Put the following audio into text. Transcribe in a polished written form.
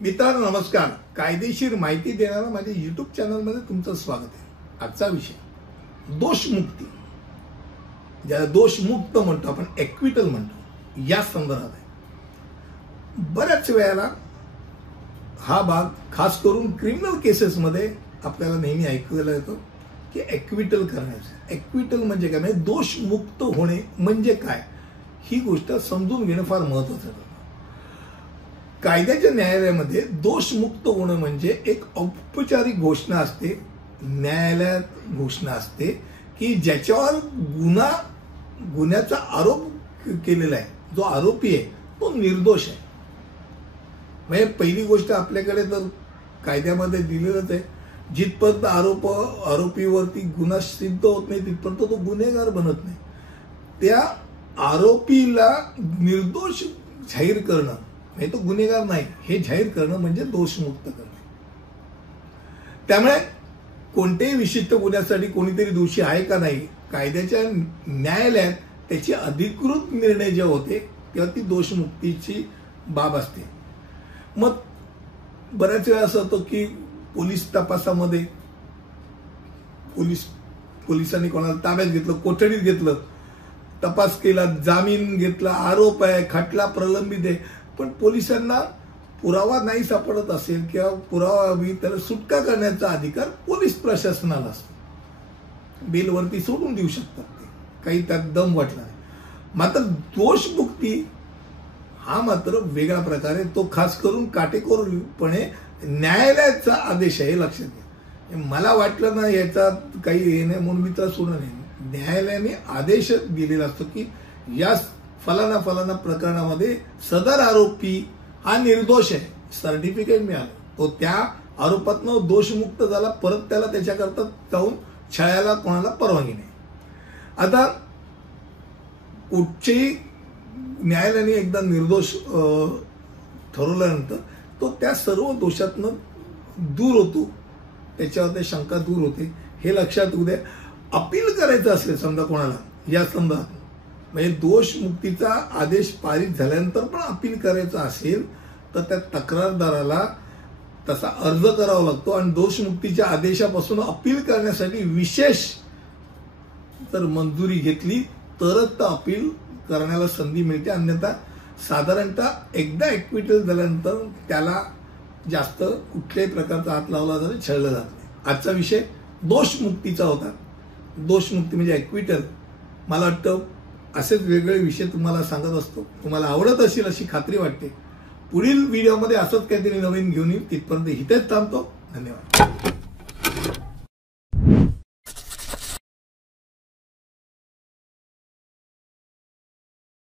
मित्रांनो नमस्कार. कायदेशीर माहिती देणाऱ्या माझ्या YouTube चॅनलमध्ये तुमचं स्वागत आहे. आजचा विषय दोषमुक्ती, ज्याला दोषमुक्त म्हणतो आपण, एक्विटल म्हणतो, या संदर्भात आहे. बऱ्याच वेळेला हा भाग खास करून क्रिमिनल केसेसमध्ये आपल्याला नेहमी ऐकायला येतो की एक्विटल करण्याचं. एक्विटल म्हणजे काय, म्हणजे दोषमुक्त होणे म्हणजे काय, ही गोष्ट समजून घेणं फार महत्त्वाचं आहे. कायद्याच्या न्यायालयामध्ये दोषमुक्त होणं म्हणजे एक औपचारिक घोषणा असते, न्यायालयात घोषणा असते की ज्याच्यावर गुन्ह्याचा आरोप केलेला आहे, जो आरोपी आहे तो निर्दोष आहे. म्हणजे पहिली गोष्ट आपल्याकडे तर कायद्यामध्ये दिलेलंच आहे, जिथपर्यंत आरोपीवरती गुन्हा सिद्ध होत नाही तिथपर्यंत तो गुन्हेगार बनत नाही. त्या आरोपीला निर्दोष जाहीर करणं, नाही तो गुन्हेगार नाही हे जाहीर करणं म्हणजे दोषमुक्त करणे. त्यामुळे कोणत्याही विशिष्ट गुन्ह्यासाठी कोणीतरी दोषी आहे का नाही, कायद्याच्या न्यायालयात त्याची अधिकृत निर्णय जे होते तेव्हा ती दोषमुक्तीची बाब असते. मग बऱ्याच वेळा असं होतं की पोलीस तपासामध्ये पोलिसांनी कोणाला ताब्यात घेतलं, कोठडीत घेतलं, तपास केला, जामीन घेतला, आरोप आहे, खटला प्रलंबित आहे, पण पोलिसांना पुरावा नाही सापडत असेल किंवा पुरावा हवी, त्याला सुटका करण्याचा अधिकार पोलीस प्रशासनाला असतो. बेलवरती सोडून देऊ शकतात ते, काही त्यात दम वाटला नाही. मात्र दोषमुक्ती हा मात्र वेगळा प्रकार आहे. तो खास करून काटेकोरपणे न्यायालयाचा आदेश आहे, हे लक्षात घ्या. मला वाटलं ना याचा काही हे नाही म्हणून मी तर सोडलं नाही. न्यायालयाने आदेश दिलेला असतो की या फलाना फलाना प्रकरणामध्ये सदर आरोपी हा निर्दोष आहे, सर्टिफिकेट मिळालं, तो त्या आरोपातनं दोषमुक्त झाला, परत त्याला त्याच्याकरता जाऊन छळायला कोणाला परवानगी नाही. आता कुठच्याही न्यायालयाने एकदा निर्दोष ठरवल्यानंतर तो त्या सर्व दोषातनं दूर होतो, त्याच्यावर शंका दूर होते, हे लक्षात येऊ द्या. अपील करायचं असेल समजा कोणाला या संदर्भात, म्हणजे दोषमुक्तीचा आदेश पारित झाल्यानंतर पण अपील करायचं असेल तर त्या तक्रारदाराला तसा अर्ज करावा लागतो आणि दोषमुक्तीच्या आदेशापासून अपील करण्यासाठी विशेष जर मंजुरी घेतली तरच तर अपील करण्याला संधी मिळते. अन्यथा साधारणतः एकदा एक्विटल झाल्यानंतर त्याला जास्त कुठल्याही प्रकारचा हात लावला जातो, छळलं जात नाही. आजचा विषय दोषमुक्तीचा होता. दोषमुक्ती म्हणजे एक्विटल. मला वाटतं असेच वेगवेगळे विषय तुम्हाला सांगत असतो, तुम्हाला आवडत असेल अशी खात्री वाटते. पुढील व्हिडिओमध्ये असंच काहीतरी नवीन घेऊन येईल. तिथपर्यंत इथेच थांबतो. धन्यवाद.